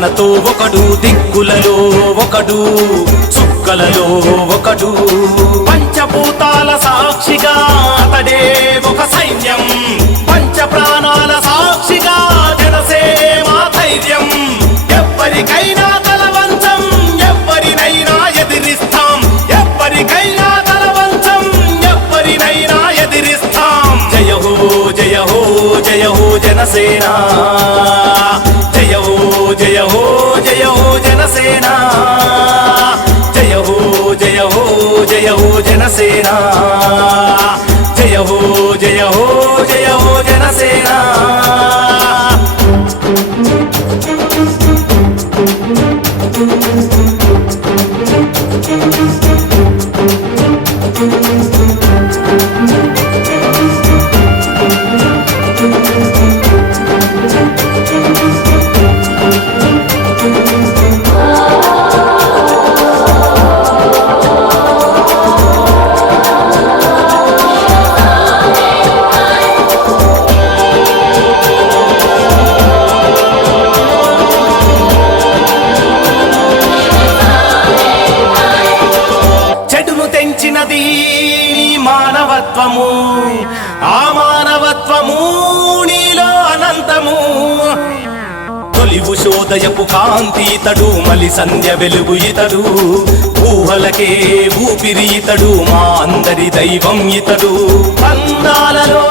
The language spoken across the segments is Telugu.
మనతో ఒకడు, దిక్కులలో ఒకడు, చుక్కలలో ఒకడు. పంచభూతాల సాక్షిగా అతడే ఒక సైన్యం, పంచ ప్రాణాల సాక్షిగా జనసేన ధైర్యం. ఎవ్వరికైనా తలవంచం, ఎవ్వరినైనా ఎదిరిస్తాం, ఎవ్వరికైనా తలవంచం, ఎవ్వరినైనా ఎదిరిస్తాం. జయ హో జయ హో జయ హో జనసేన, జయ హో జయ హో జయ హో జనసేన, జయ హో జయ హో జయ హో జనసేన, జయ హో జయ హో జయ హో జనసేన. తెంచినది మానవత్వము, ఆ మానవత్వము నీలో అనంతము. తొలి ఉషోదయపు కాంతి ఇతడు, మలి సంధ్య వెలుగు ఇతడు, ఊహలకే ఊపిరి ఇతడు, మా అందరి దైవం ఇతడు. బంధాలలో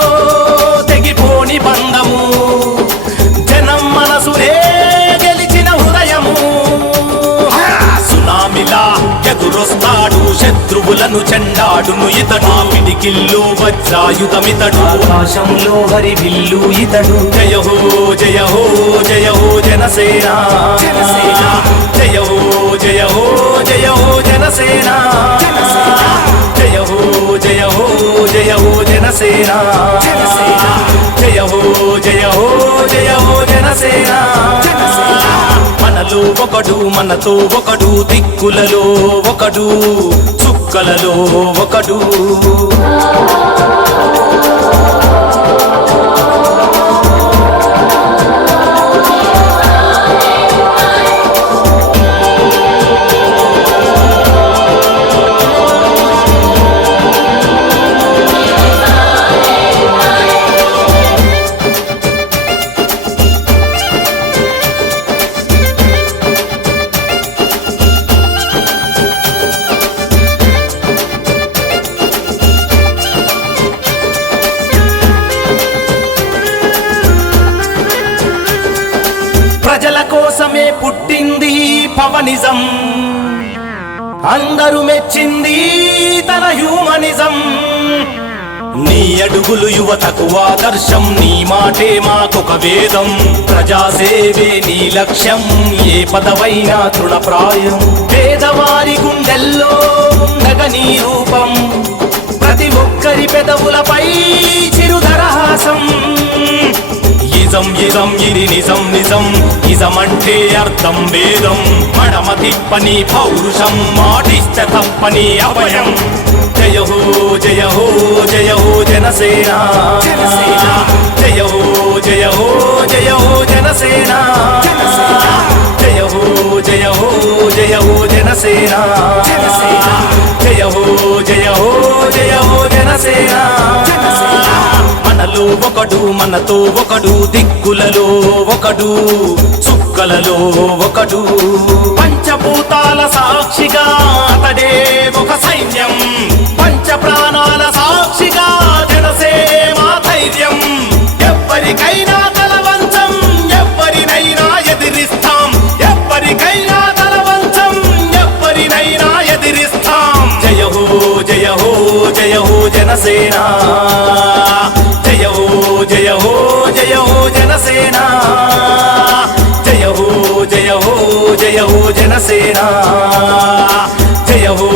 తెగిపోని బంధము, జనం మనసులే గెలిచిన హృదయము. సునామిలా ఎదురొస్తాడు, శత్రువులను చెండాడును ఇతడు, పిడికిల్లో వజ్రాయుధమితడు, ఆకాశంలో హరి విల్లు ఇతడు. జయ హో జయ హో జయ హో జనసేన, జనసేన, జయ హో జయ హో జయ హో జనసేన, జయ హో జయ హో జయ హో జనసేన, జనసేన, జయ హో జయ హో జయ హో జనసేన. మనలో ఒకడు, మనతో ఒకడు, దిక్కులలో ఒకడు, చుక్కలలో ఒకడు. ప్రజల కోసమే పుట్టింది పవనిజం, అందరూ మెచ్చింది తన హ్యూమనిజం. నీ అడుగులు యువతకు ఆదర్శం, నీ మాటే మాకొక వేదం. ప్రజాసేవే నీ లక్ష్యం, ఏ పదవైనా తృణప్రాయం. పేదవారి గుండెల్లో ఉండగా నీ రూపం, ప్రతి ఒక్కరి పెదవులపై చిరుదరహాసం. ఇజం ఇజం ఇది నిజం నిజం, ఇజమంటే అర్థం వేదం. మడమ తిప్పని పౌరుషం, మాటిస్తే తప్పని అభయం. జయ హో జయ హో జయ హో జనసేన, జనసేన, జయ హో జయ హో జయ హో జనసేన, జనసేన, జయ హో జయ హో జయ హో జనసేన, జనసేన, జయ హో జయ హో జయ హో జనసేన. మనలో ఒకడు, మనతో ఒకడు, దిక్కులలో ఒకడు, చుక్కలలో ఒకడు. పంచభూతాల సాక్షిగా అతడే ఒక సైన్యం, పంచ ప్రాణాల సాక్షిగా జనసేన ధైర్యం. ఎవ్వరికైనా తలవంచం, ఎవ్వరినైనా ఎదిరిస్తాం, ఎవ్వరికైనా తలవంచం, ఎవ్వరినైనా ఎదిరిస్తాం. జయ హో జయ హో జయ హో జనసేన, జయ హో జయ హో జయ హో జనసేన, జయ హో జయ హో జయ హో జనసేన, జయ హో